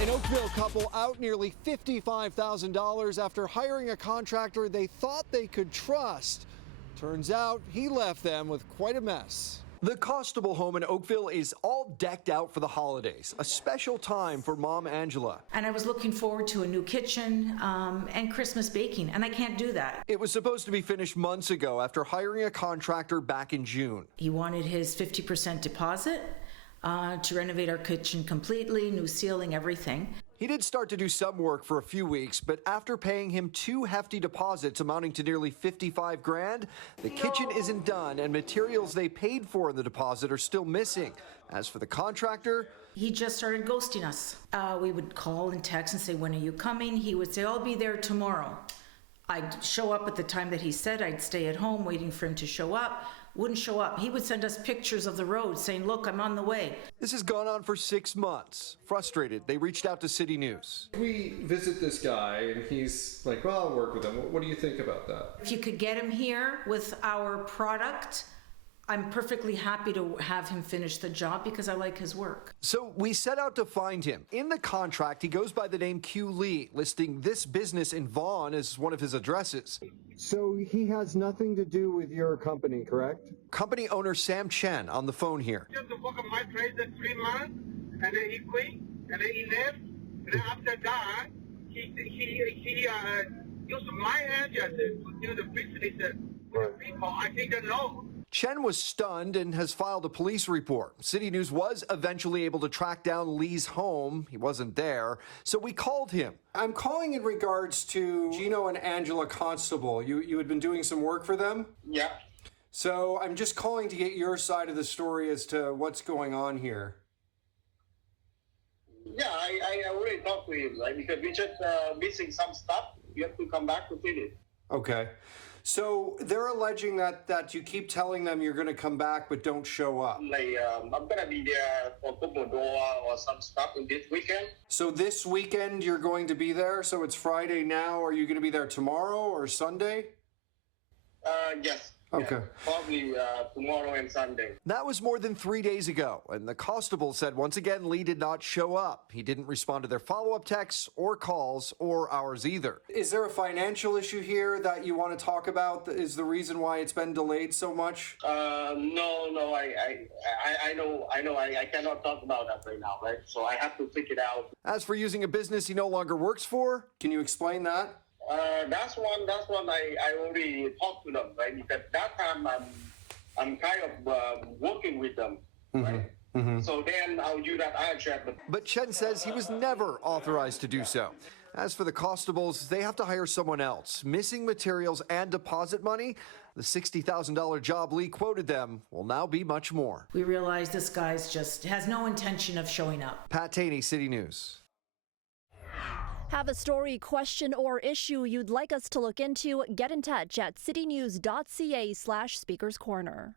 An Oakville couple out nearly $55,000 after hiring a contractor they thought they could trust. Turns out he left them with quite a mess. The Costable home in Oakville is all decked out for the holidays, a special time for Mom Angela. And I was looking forward to a new kitchen and Christmas baking, and I can't do that. It was supposed to be finished months ago after hiring a contractor back in June. He wanted his 50% deposit to renovate our kitchen completely, new ceiling, everything. He did start to do some work for a few weeks, but after paying him 2 hefty deposits amounting to nearly $55,000, the kitchen isn't done and materials they paid for in the deposit are still missing. As for the contractor, he just started ghosting us. We would call and text and say, when are you coming? He would say, I'll be there tomorrow. I'd show up at the time that he said. I'd stay at home waiting for him to show up. Wouldn't show up. He would send us pictures of the road saying, look, I'm on the way. This has gone on for 6 months. Frustrated, they reached out to CityNews. We visit this guy and he's like, well, I'll work with him. What do you think about that? If you could get him here with our product, I'm perfectly happy to have him finish the job because I like his work. So we set out to find him. In the contract, he goes by the name Q Lee, listing this business in Vaughan as one of his addresses. So he has nothing to do with your company, correct? Company owner Sam Chen on the phone here. Just to work on my place for 3 months, and then he quit, and then he left, and then after that, he used my address to do the business with people. I didn't know. Chen was stunned and has filed a police report. CityNews was eventually able to track down Lee's home. He wasn't there, so we called him. I'm calling in regards to Gino and Angela Constable. You had been doing some work for them? Yeah. So I'm just calling to get your side of the story as to what's going on here. Yeah, I already talked to him, right? Because we just missing some stuff. You have to come back to finish. Okay. So they're alleging that you keep telling them you're going to come back but don't show up. Like, I'm going to be there for Commodore or some stuff in this weekend. So this weekend you're going to be there? So it's Friday now. Are you going to be there tomorrow or Sunday? Yes. Okay. Yeah, probably tomorrow and Sunday. That was more than 3 days ago, and the constable said once again Lee did not show up. He didn't respond to their follow-up texts or calls or ours either. Is there a financial issue here that you want to talk about? Is the reason why it's been delayed so much? No, I know I cannot talk about that right now, right? So I have to figure it out. As for using a business he no longer works for, can you explain that? That's one I already talked to them, right? Because that time I'm kind of working with them, right? Mm-hmm. So then I'll use that address. But Chen says he was never authorized to do so. As for the Constables, they have to hire someone else. Missing materials and deposit money, the $60,000 job Lee quoted them will now be much more. We realize this guy's just has no intention of showing up. Pat Taney, City News. Have a story, question, or issue you'd like us to look into? Get in touch at citynews.ca/speakerscorner.